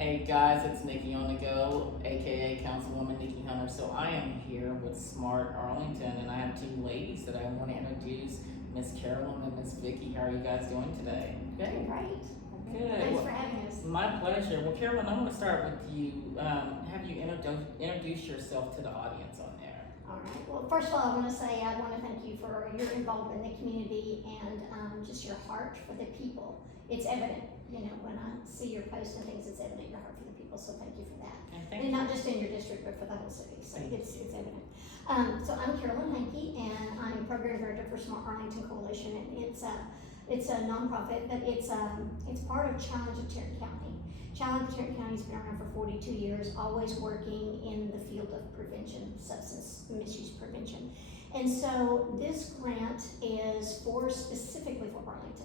Hey guys, it's Nikki on the go, aka Councilwoman Nikki Hunter. So I am here with SMART Arlington, and I have two ladies that I want to introduce, Miss Carolyn and Miss Vicky. How are you guys doing today? Doing great. Good. Thanks for having us. My pleasure. Well, Carolyn, I want to start with you. Have you introduce yourself to the audience on there? All right. Well, first of all, I want to thank you for your involvement in the community and just your heart for the people. It's evident, when I see your posts and things, it's evident your heart for the people. So thank you for that. And not just in your district, but for the whole city. So it's evident. So I'm Carolyn Hankey, and I'm program director for SMART Arlington Coalition, and it's a nonprofit, but it's part of Challenge of Tarrant County. Challenge of Tarrant County's been around for 42 years, always working in the field of prevention, substance misuse prevention. And so this grant is specifically for Arlington,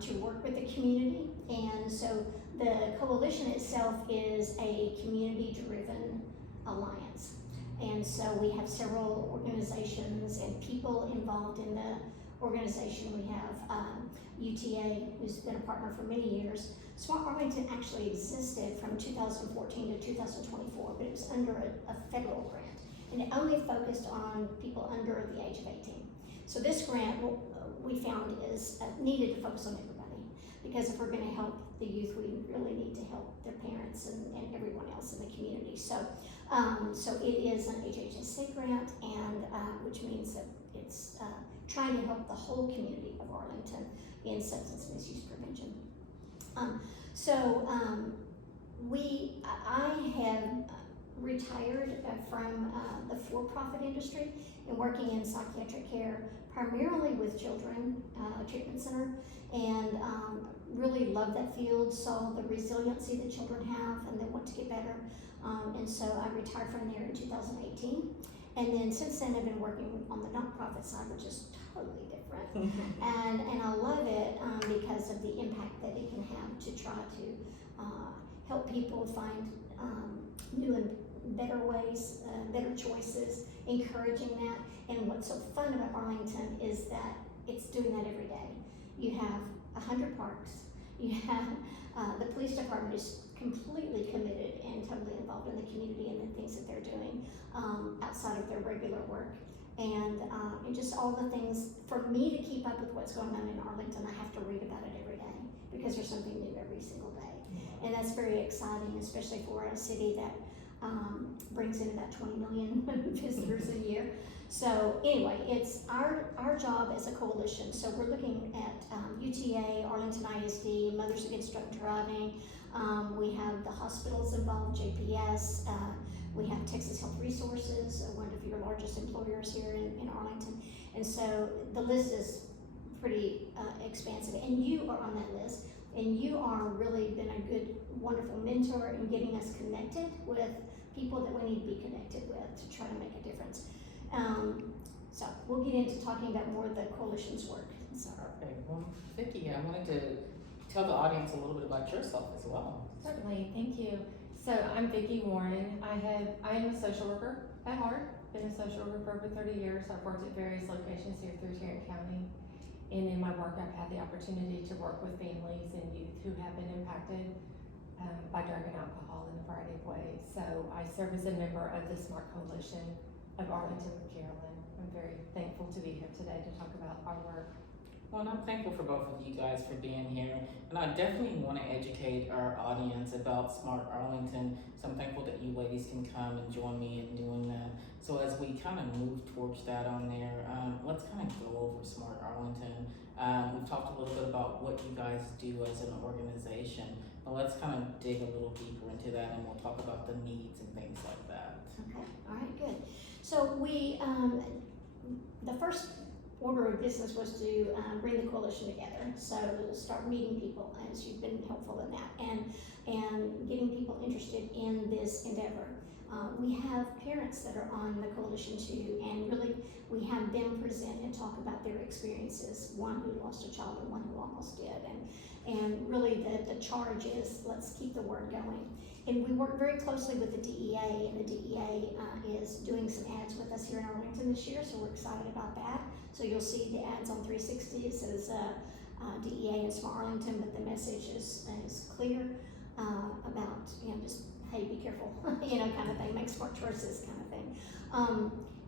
to work with the community. And so the coalition itself is a community-driven alliance. And so we have several organizations and people involved in the organization. We have UTA, who's been a partner for many years. SMART Arlington actually existed from 2014 to 2024, but it was under a federal grant, and it only focused on people under the age of 18. So this grant, we found, is needed to focus on everybody, because if we're going to help the youth, we really need to help their parents and everyone else in the community. So it is an HHSA grant, and which means that it's trying to help the whole community of Arlington in substance misuse prevention. I have retired from the for-profit industry and working in psychiatric care, primarily with children, treatment center, and really love that field, saw the resiliency that children have and they want to get better. And so I retired from there in 2018. And then since then I've been working on the nonprofit side, which is totally different. and I love it because of the impact that it can have to try to help people find new and better ways, better choices, encouraging that. And what's so fun about Arlington is that it's doing that every day. You have 100 parks. You have the police department is completely committed and totally involved in the community and the things that they're doing outside of their regular work. And just all the things, for me to keep up with what's going on in Arlington, I have to read about it every day, because there's something new every single day. And that's very exciting, especially for a city that brings in about 20 million visitors a year. So anyway, it's our job as a coalition. So we're looking at UTA, Arlington ISD, Mothers Against Drunk Driving. We have the hospitals involved, JPS. We have Texas Health Resources, one of your largest employers here in Arlington. And so the list is pretty expansive, and you are on that list. And you are really been a good, wonderful mentor in getting us connected with people that we need to be connected with to try to make a difference. So we'll get into talking about more of the coalition's work. So. Okay, well, Vicki, I wanted to tell the audience a little bit about yourself as well. Certainly, thank you. So I'm Vicki Warren. I am a social worker at heart. Been a social worker for over 30 years. I've worked at various locations here through Tarrant County. And in my work, I've had the opportunity to work with families and youth who have been impacted by drug and alcohol in a variety of ways. So I serve as a member of the SMART Coalition of Arlington with Carolyn. I'm very thankful to be here today to talk about our work. Well, and I'm thankful for both of you guys for being here. And I definitely want to educate our audience about SMART Arlington. So I'm thankful that you ladies can come and join me in doing that. So as we kind of move towards that on there, let's kind of go over SMART Arlington. We've talked a little bit about what you guys do as an organization, but let's kind of dig a little deeper into that, and we'll talk about the needs and things like that. Okay, all right, good. So we, the first order of business was to bring the coalition together. So start meeting people, as you've been helpful in that, and getting people interested in this endeavor. We have parents that are on the coalition too, and really we have them present and talk about their experiences, one who lost a child and one who almost did. And really the charge is, let's keep the word going. And we work very closely with the DEA, and the DEA is doing some ads with us here in Arlington this year, so we're excited about that. So you'll see the ads on 360, it says DEA and SMART Arlington, but the message is clear about hey, be careful, kind of thing, make smart choices kind of thing.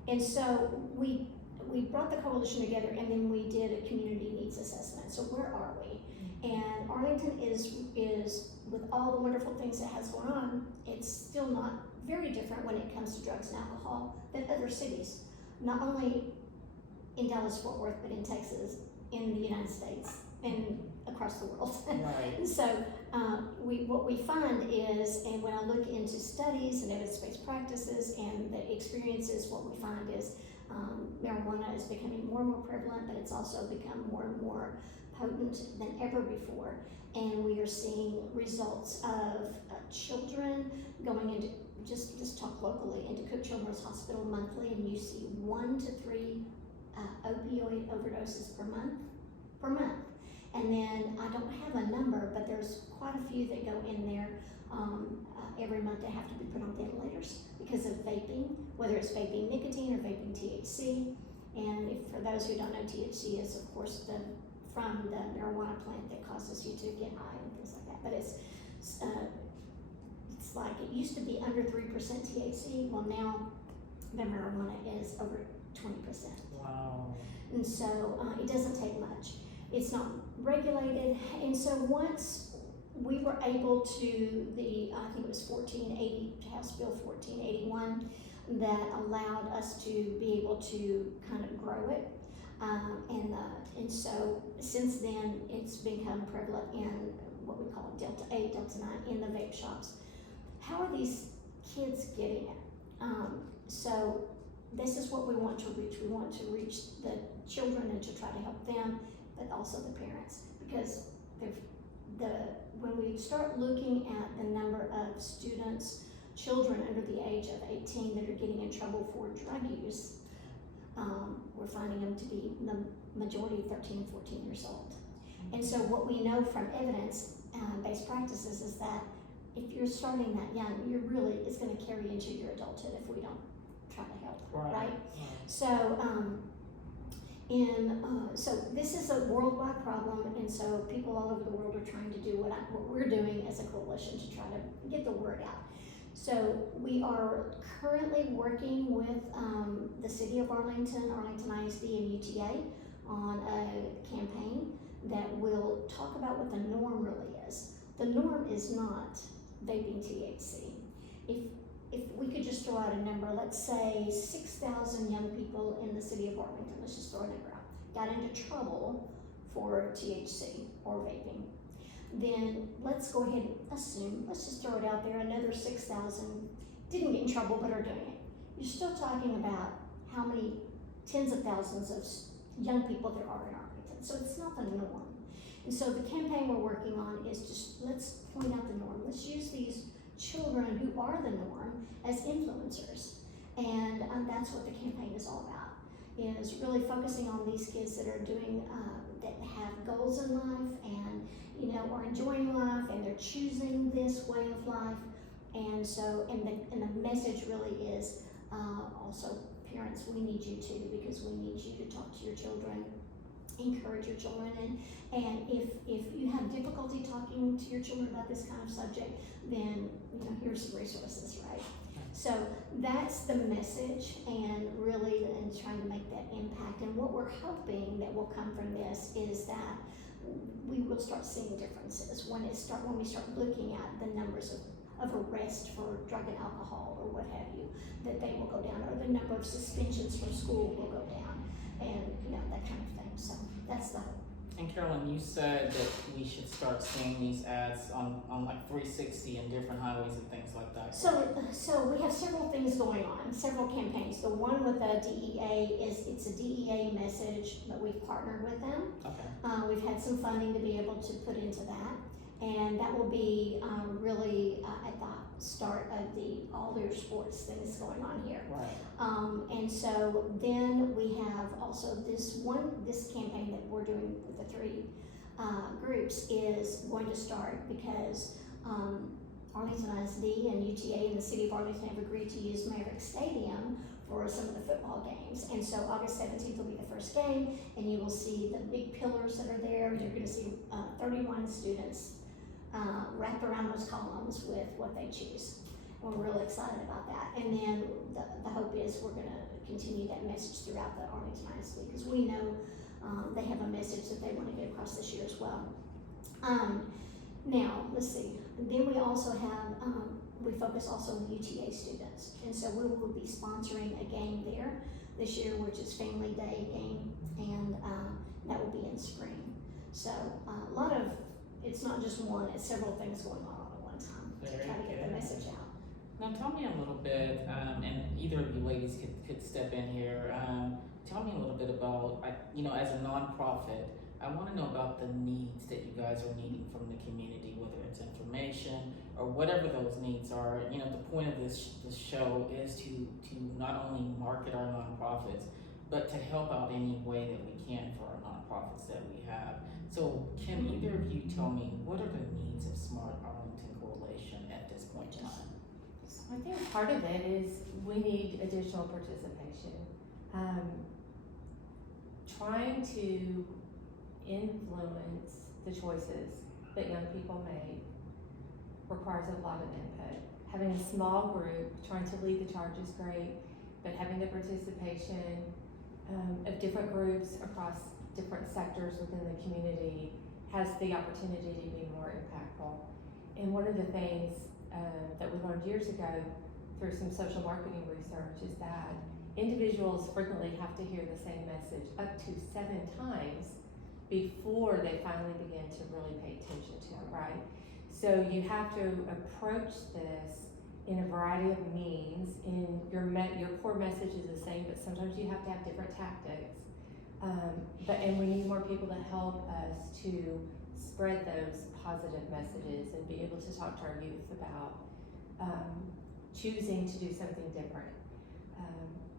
And so we brought the coalition together, and then we did a community needs assessment. So where are we? And Arlington is with all the wonderful things it has going on, it's still not very different when it comes to drugs and alcohol than other cities, not only in Dallas-Fort Worth, but in Texas, in the United States, and across the world. Right. So what we find is, and when I look into studies and evidence-based practices and the experiences, what we find is marijuana is becoming more and more prevalent, but it's also become more and more potent than ever before. And we are seeing results of children going into, just talk locally, into Cook Children's Hospital monthly, and you see 1 to 3 opioid overdoses per month. And then I don't have a number, but there's quite a few that go in there every month. They have to be put on ventilators because of vaping, whether it's vaping nicotine or vaping THC. And for those who don't know, THC is of course from the marijuana plant that causes you to get high and things like that. But it's like it used to be under 3% THC. Well, now the marijuana is over 20%. Wow. And so it doesn't take much. It's not regulated. And so once we were able to, I think it was House Bill 1481, that allowed us to be able to kind of grow it. And so since then, it's become prevalent in what we call Delta 8, Delta 9 in the vape shops. How are these kids getting it? So this is what we want to reach. We want to reach the children and to try to help them, but also the parents, because when we start looking at the number of students, children under the age of 18 that are getting in trouble for drug use, we're finding them to be the majority 13 and 14 years old. And so what we know from evidence-based practices is that if you're starting that young, it's going to carry into your adulthood if we don't try to help, right? So, so this is a worldwide problem, and so people all over the world are trying to do what we're doing as a coalition to try to get the word out. So we are currently working with the City of Arlington, Arlington ISD, and UTA on a campaign that will talk about what the norm really is. The norm is not vaping THC. If we could just throw out a number, let's say 6,000 young people in the City of Arlington, let's just throw a number out, got into trouble for THC or vaping, then let's go ahead and assume, let's just throw it out there, another 6,000 didn't get in trouble but are doing it. You're still talking about how many tens of thousands of young people there are in Arlington. So it's not the norm. And so the campaign we're working on is just, let's point out the norm. Let's use these children who are the norm as influencers. And that's what the campaign is all about, is really focusing on these kids that are doing, that have goals in life and, are enjoying life, and they're choosing this way of life. And so, and the message really is also, parents, we need you too, because we need you to talk to your children, encourage your children, and if you have difficulty talking to your children about this kind of subject, then here's some resources, right? So that's the message, and really trying to make that impact. And what we're hoping that will come from this is that we will start seeing differences when we start looking at the numbers of arrests for drug and alcohol or what have you, that they will go down, or the number of suspensions from school will go down, and that kind of thing. So that's the hope. And Carolyn, you said that we should start seeing these ads on like 360 and different highways and things like that. So we have several things going on, several campaigns. The one with the DEA it's a DEA message, but we've partnered with them. Okay. We've had some funding to be able to put into that, and that will be really at the start of all your sports things going on here. Right. And so then we have also this campaign that we're doing with the 3 groups is going to start because Arlington ISD and UTA and the City of Arlington have agreed to use Maverick Stadium for some of the football games. And so August 17th will be the first game, and you will see the big pillars that are there. You're going to see 31 students wrapped around those columns with what they choose. We're real excited about that. And then the hope is we're gonna continue that message throughout the Arlington ISD, because we know they have a message that they want to get across this year as well. Now, let's see. Then we also have, we focus also on UTA students. And so we will be sponsoring a game there this year, which is Family Day game, and that will be in spring. So a lot of, it's not just one, it's several things going on at one time to try to get the message out. Now tell me a little bit, and either of you ladies could step in here. Tell me a little bit about, as a nonprofit, I want to know about the needs that you guys are needing from the community, whether it's information or whatever those needs are. The point of this show is to not only market our nonprofits, but to help out any way that we can for our nonprofits that we have. So can either of you tell me, what are the needs of SMART Arlington Coalition at this point in time? I think part of it is we need additional participation. Trying to influence the choices that young people make requires a lot of input. Having a small group trying to lead the charge is great, but having the participation of different groups across different sectors within the community has the opportunity to be more impactful. And one of the things that we learned years ago through some social marketing research is that individuals frequently have to hear the same message up to 7 times before they finally begin to really pay attention to it, right? So you have to approach this in a variety of means. In your core message is the same, but sometimes you have to have different tactics. And we need more people to help us to spread those positive messages and be able to talk to our youth about choosing to do something different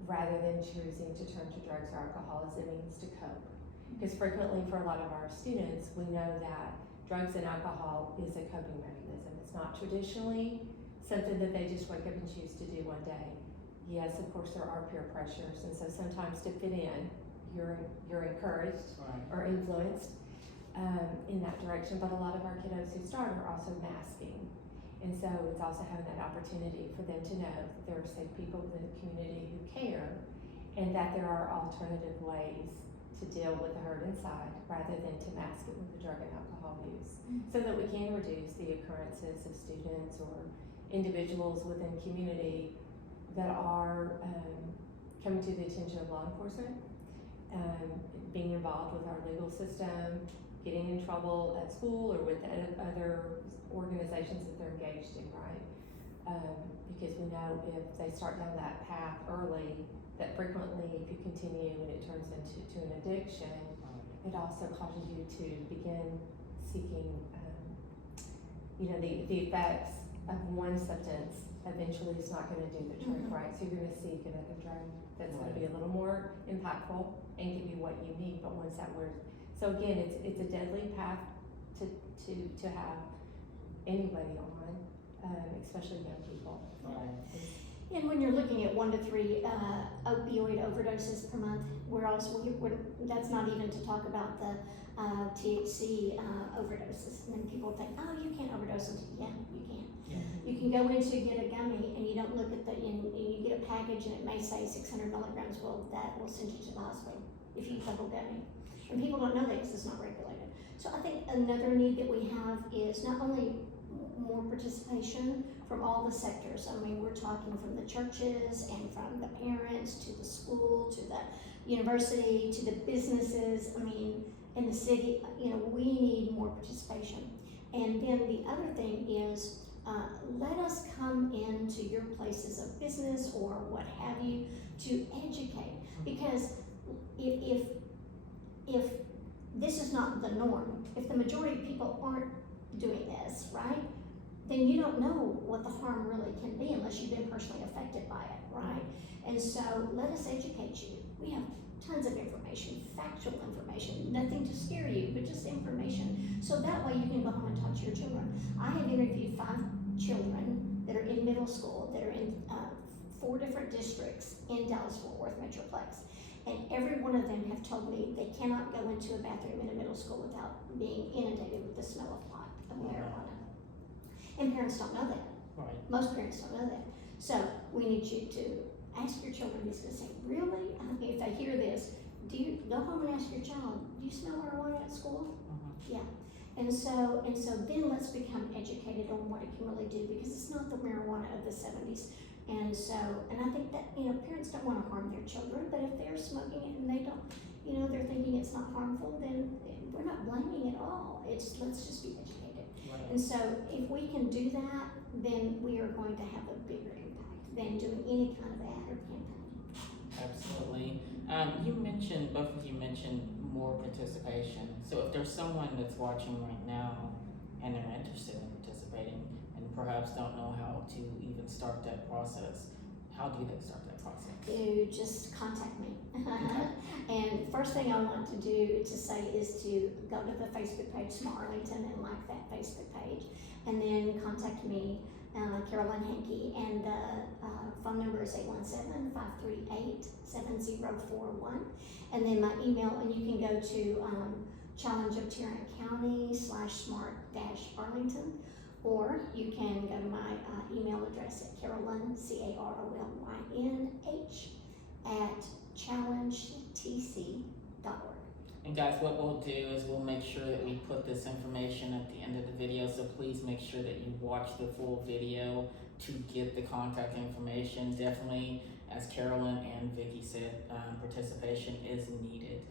rather than choosing to turn to drugs or alcohol as a means to cope. Because frequently for a lot of our students, we know that drugs and alcohol is a coping mechanism. It's not traditionally something that they just wake up and choose to do one day. Yes, of course there are peer pressures, and so sometimes to fit in, you're encouraged or influenced in that direction. But a lot of our kiddos who start are also masking. And so it's also having that opportunity for them to know that there are safe people within the community who care, and that there are alternative ways to deal with the hurt inside rather than to mask it with the drug and alcohol use, so that we can reduce the occurrences of students or individuals within community that are coming to the attention of law enforcement, being involved with our legal system, getting in trouble at school or with other organizations that they're engaged in, right? Because we know if they start down that path early, that frequently if you continue and it turns into an addiction, it also causes you to begin seeking, the effects of one substance eventually is not gonna do the trick, right? So you're gonna seek another drug that's gonna be a little more impactful and give you what you need, but once that wears. So again, it's a deadly path to have anybody on, especially young people. Right. And when you're looking at 1 to 3 opioid overdoses per month, we're that's not even to talk about the THC overdoses. And then people think, oh, you can't overdose on THC. Yeah, you can. Yeah. You can go in to get a gummy and you don't look at and you get a package and it may say 600 milligrams. Well, that will send you to the hospital if you double gummy. And people don't know that because it's not regulated. So I think another need that we have is not only more participation from all the sectors. I mean, we're talking from the churches and from the parents to the school to the university to the businesses. I mean, in the city, we need more participation. And then the other thing is, let us come into your places of business or what have you to educate. Because if this is not the norm, if the majority of people aren't doing this, right, then you don't know what the harm really can be unless you've been personally affected by it, right? And so let us educate you. We have tons of information, factual information, nothing to scare you, but just information. So that way you can go home and talk to your children. I have interviewed 5 children that are in middle school, that are in 4 different districts in Dallas-Fort Worth Metroplex. And every one of them have told me they cannot go into a bathroom in a middle school without being inundated with the smell of pot, of marijuana. And parents don't know that. Right. Most parents don't know that. So we need you to ask your children this, to say, really? If they hear this, do you go home and ask your child, do you smell marijuana at school? Mhm. Yeah. And so then let's become educated on what it can really do, because it's not the marijuana of the 70s. And I think that, parents don't want to harm their children, but if they're smoking it and they don't, they're thinking it's not harmful, then we're not blaming at all. Let's just be educated. Right. And so if we can do that, then we are going to have a bigger impact than doing any kind of ad or campaign. Absolutely. Both of you mentioned more participation. So if there's someone that's watching right now and they're interested in participating and perhaps don't know how to even start that process, how do they start that process? You just contact me. And first thing I want to say is to go to the Facebook page, SMART Arlington, and like that Facebook page. And then contact me, Carolyn Hankey, and the phone number is 817-538-7041. And then my email, and you can go to Challenge of Tarrant County /SMART-Arlington, or you can go to my email address at Carolyn, CAROLYNH, @challengetc.org. And guys, what we'll do is we'll make sure that we put this information at the end of the video, so please make sure that you watch the full video to get the contact information. Definitely, as Carolyn and Vicky said, participation is needed.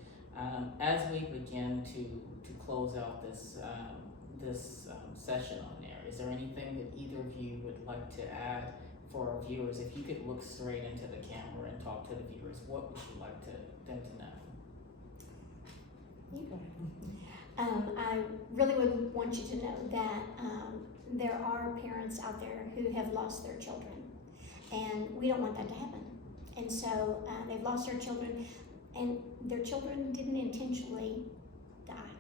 As we begin to close out this session on there, is there anything that either of you would like to add for our viewers? If you could look straight into the camera and talk to the viewers, what would you like them to know? I really would want you to know that there are parents out there who have lost their children, and we don't want that to happen. And so they've lost their children, and their children didn't intentionally die.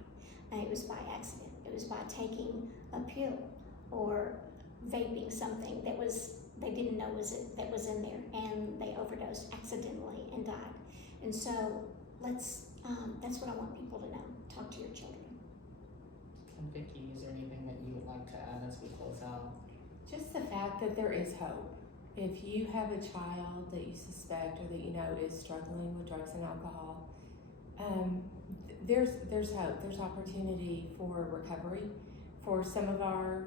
It was by accident. It was by taking a pill or vaping something that they didn't know that was in there, and they overdosed accidentally and died. And so that's what I want people to know. Talk to your children. And Vicky, is there anything that you would like to add as we close out? Just the fact that there is hope. If you have a child that you suspect or that you know is struggling with drugs and alcohol, there's hope. There's opportunity for recovery. For some of our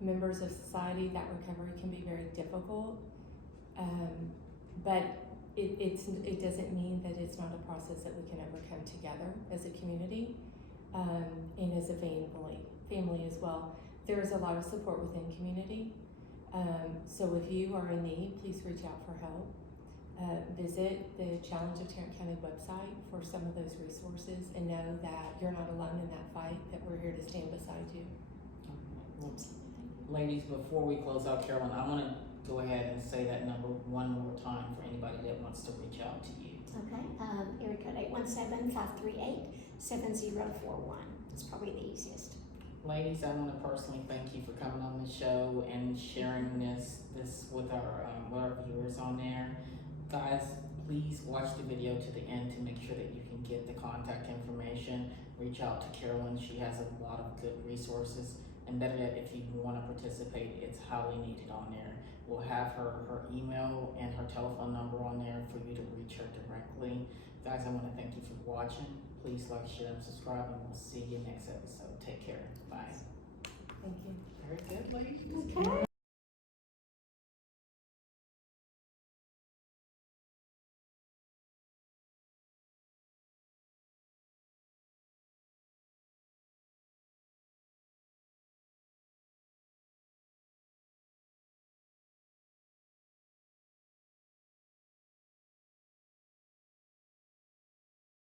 members of society, that recovery can be very difficult, but it doesn't mean that it's not a process that we can overcome together as a community, and as a family as well. There is a lot of support within community. So if you are in need, please reach out for help. Visit the Challenge of Tarrant County website for some of those resources, and know that you're not alone in that fight, that we're here to stand beside you. Ladies, before we close out, Carolyn, I want to go ahead and say that number one more time for anybody that wants to reach out to you. Okay, area code 817-538-7041. It's probably the easiest. Ladies, I want to personally thank you for coming on the show and sharing this with our viewers on there. Guys, please watch the video to the end to make sure that you can get the contact information. Reach out to Carolyn. She has a lot of good resources. And better yet, if you want to participate, it's highly needed on there. We'll have her email and her telephone number on there for you to reach her directly. Guys, I want to thank you for watching. Please like, share, and subscribe, and we'll see you next episode. Take care. Bye. Thank you. Very good, ladies. Okay.